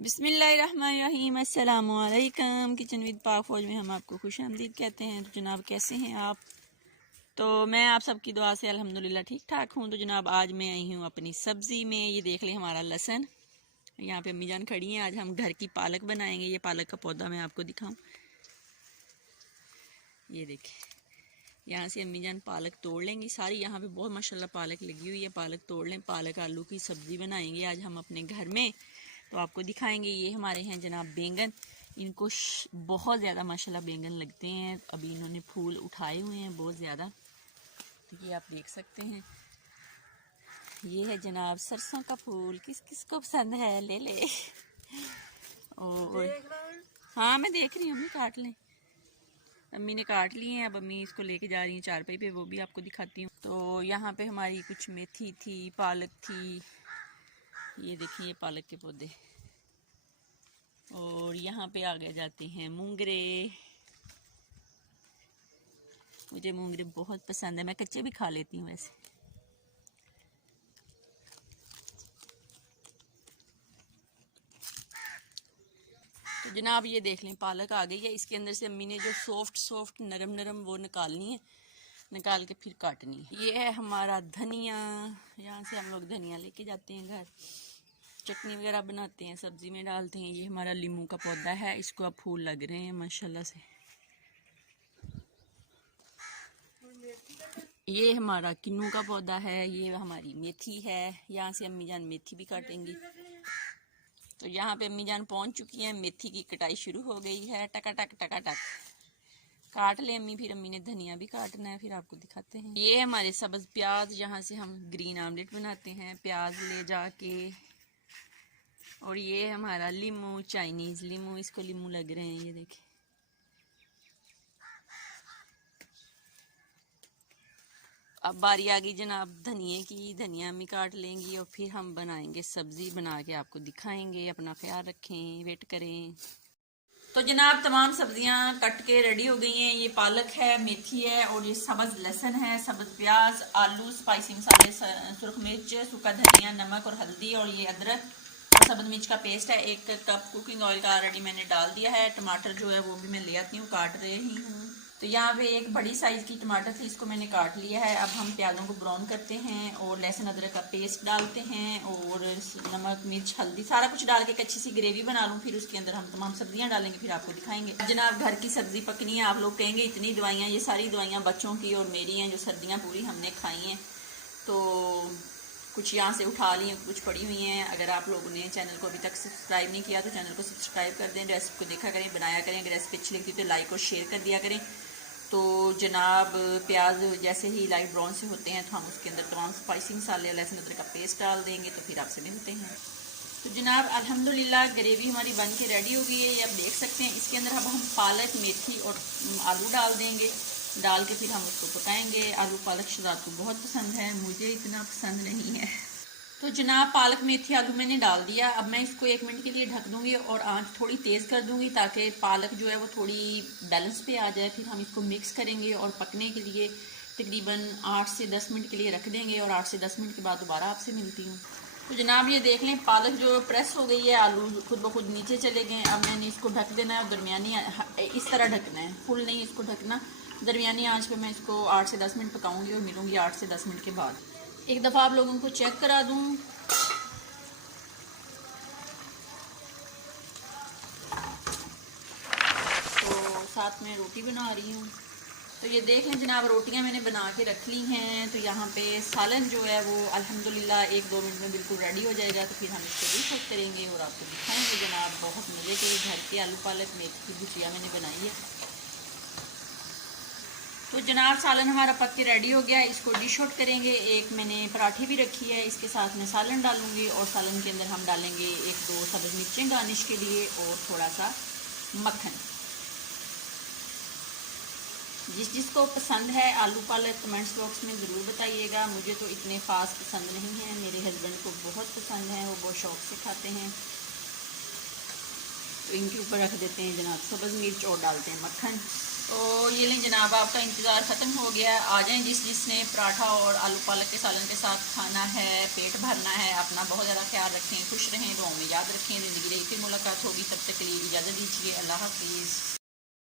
बिस्मिल्लाहिर्रहमानिर्रहीम। अस्सलाम वालेकुम। किचन विद पाक फौज में हम आपको खुश आमदीद कहते हैं। तो जनाब कैसे हैं आप? तो मैं आप सबकी दुआ से अल्हम्दुलिल्लाह ठीक ठाक हूँ। तो जनाब आज मैं आई हूँ अपनी सब्ज़ी में। ये देख लें हमारा लहसुन, यहाँ पे अम्मी जान खड़ी हैं। आज हम घर की पालक बनाएंगे। ये पालक का पौधा मैं आपको दिखाऊँ, ये देखें। यहाँ से अम्मी जान पालक तोड़ लेंगी सारी। यहाँ पे बहुत माशाल्लाह पालक लगी हुई है। पालक तोड़ लें, पालक आलू की सब्ज़ी बनाएंगे आज हम अपने घर में। तो आपको दिखाएंगे। ये हमारे हैं जनाब बैंगन। इनको बहुत ज़्यादा माशाल्लाह बैंगन लगते हैं। अभी इन्होंने फूल उठाए हुए हैं बहुत ज़्यादा, तो ये आप देख सकते हैं। ये है जनाब सरसों का फूल। किस किस को पसंद है ले ले। और हाँ मैं देख रही हूँ, अम्मी काट लें। अम्मी ने काट लिए हैं, अब अम्मी इसको लेके जा रही हैं चारपाई पे, वो भी आपको दिखाती हूँ। तो यहाँ पे हमारी कुछ मेथी थी, पालक थी। ये देखिए ये पालक के पौधे। और यहाँ पे आगे जाते हैं मूंगरे। मुझे मूंगरे बहुत पसंद है, मैं कच्चे भी खा लेती हूँ वैसे। तो जनाब ये देख लें पालक आ गई है। इसके अंदर से अम्मी ने जो सॉफ्ट नरम नरम वो निकालनी है, निकाल के फिर काटनी है। ये है हमारा धनिया। यहाँ से हम लोग धनिया लेके जाते हैं घर, चटनी वगैरह बनाते हैं, सब्जी में डालते हैं। ये हमारा लीमू का पौधा है, इसको अब फूल लग रहे हैं माशाल्लाह से। ये हमारा किन्नू का पौधा है। ये हमारी मेथी है। यहाँ से अम्मी जान मेथी भी काटेंगी। तो यहाँ पे अम्मी जान पहुँच चुकी हैं। मेथी की कटाई शुरू हो गई है। टका टक टका टक काट ले अम्मी। फिर अम्मी ने धनिया भी काटना है, फिर आपको दिखाते हैं। ये हमारे सब्ज प्याज, यहाँ से हम ग्रीन आमलेट बनाते हैं प्याज ले जाके। और ये हमारा लीमू, चाइनीज लीमू, इसको लीमू लग रहे हैं, ये देखिए। अब बारी आ गई जनाब धनिए की। धनिया में काट लेंगी और फिर हम बनाएंगे सब्जी, बना के आपको दिखाएंगे। अपना ख्याल रखें, वेट करें। तो जनाब तमाम सब्जियां कट के रेडी हो गई हैं। ये पालक है, मेथी है, और ये सब्ज लहसुन है, सब्ज प्याज, आलू, स्पाइसी मसाले, सुरख मिर्च, सूखा धनिया, नमक और हल्दी, और ये अदरक और सब्ज मिर्च का पेस्ट है। 1 कप कुकिंग ऑयल का ऑलरेडी मैंने डाल दिया है। टमाटर जो है वो भी मैं ले आती हूँ, काट रही हूँ। तो यहाँ पे एक बड़ी साइज की टमाटर थी, इसको मैंने काट लिया है। अब हम प्याजों को ब्राउन करते हैं और लहसुन अदरक का पेस्ट डालते हैं और नमक मिर्च हल्दी सारा कुछ डाल के एक अच्छी सी ग्रेवी बना लूँ। फिर उसके अंदर हम तमाम सब्जियां डालेंगे, फिर आपको दिखाएंगे। जनाब घर की सब्जी पकनी है। आप लोग कहेंगे इतनी दवाइयाँ, ये सारी दवाइयाँ बच्चों की और मेरी हैं, जो सर्दियाँ पूरी हमने खाई हैं। तो कुछ यहाँ से उठा ली हैं, कुछ पड़ी हुई हैं। अगर आप लोगों ने चैनल को अभी तक सब्सक्राइब नहीं किया तो चैनल को सब्सक्राइब कर दें, रेसिपी को देखा करें, बनाया करें। अगर रेसिपी अच्छी लगती है तो लाइक और शेयर कर दिया करें। तो जनाब प्याज जैसे ही लाइट ब्राउन से होते हैं तो हम उसके अंदर तमाम स्पाइसी मसाले, लहसुन अदरक का पेस्ट डाल देंगे। तो फिर आपसे मिलते हैं। तो जनाब अल्हम्दुलिल्लाह ग्रेवी हमारी बन के रेडी हो गई है, ये आप देख सकते हैं। इसके अंदर अब हम पालक, मेथी और आलू डाल देंगे। डाल के फिर हम उसको पकाएंगे। आलू पालक शहजाद को बहुत पसंद है, मुझे इतना पसंद नहीं है। तो जनाब पालक, मेथी, आलू मैंने डाल दिया। अब मैं इसको 1 मिनट के लिए ढक दूंगी और आंच थोड़ी तेज़ कर दूंगी ताकि पालक जो है वो थोड़ी बैलेंस पे आ जाए। फिर हम इसको मिक्स करेंगे और पकने के लिए तकरीबन 8 से 10 मिनट के लिए रख देंगे। और 8 से 10 मिनट के बाद दोबारा आपसे मिलती हूँ। तो जनाब ये देख लें पालक जो प्रेस हो गई है, आलू खुद ब खुद नीचे चले गए। अब मैंने इसको ढक देना है और दरमियानी इस तरह ढकना है, फुल नहीं इसको ढकना। दरमियानी आंच पे मैं इसको 8 से 10 मिनट पकाऊंगी और मिलूंगी 8 से 10 मिनट के बाद। एक दफ़ा आप लोगों को चेक करा दूं। तो साथ में रोटी बना रही हूँ। तो ये देख लें जनाब रोटियां मैंने बना के रख ली हैं। तो यहाँ पे सालन जो है वो अल्हम्दुलिल्लाह 1-2 मिनट में बिल्कुल रेडी हो जाएगा। तो फिर हम इसको डिश आउट करेंगे और आपको दिखाएंगे। जनाब बहुत मज़े के घर के आलू पालक मेथी की भुजिया मैंने बनाई है। तो जनाब सालन हमारा पक के रेडी हो गया। इसको डिश आउट करेंगे। एक मैंने पराठी भी रखी है, इसके साथ मैं सालन डालूंगी। और सालन के अंदर हम डालेंगे 1-2 सब्ज़ मिर्चें गार्निश के लिए और थोड़ा सा मक्खन। जिसको पसंद है आलू पालक कमेंट्स बॉक्स में ज़रूर बताइएगा। मुझे तो इतने ख़ास पसंद नहीं है, मेरे हस्बैंड को बहुत पसंद है, वो बहुत शौक़ से खाते हैं। तो इनके ऊपर रख देते हैं जनाब सब्ज़ मिर्च और डालते हैं मक्खन। तो ये लें जनाब, आपका इंतज़ार ख़त्म हो गया। आ जाएं जिसने पराठा और आलू पालक के सालन के साथ खाना है, पेट भरना है। अपना बहुत ज़्यादा ख्याल रखें, खुश रहें, दुआओं में याद रखें। ज़िंदगी रही फिर मुलाकात होगी, तब तक के लिए इजाज़त दीजिए। अल्लाह हाफिज़।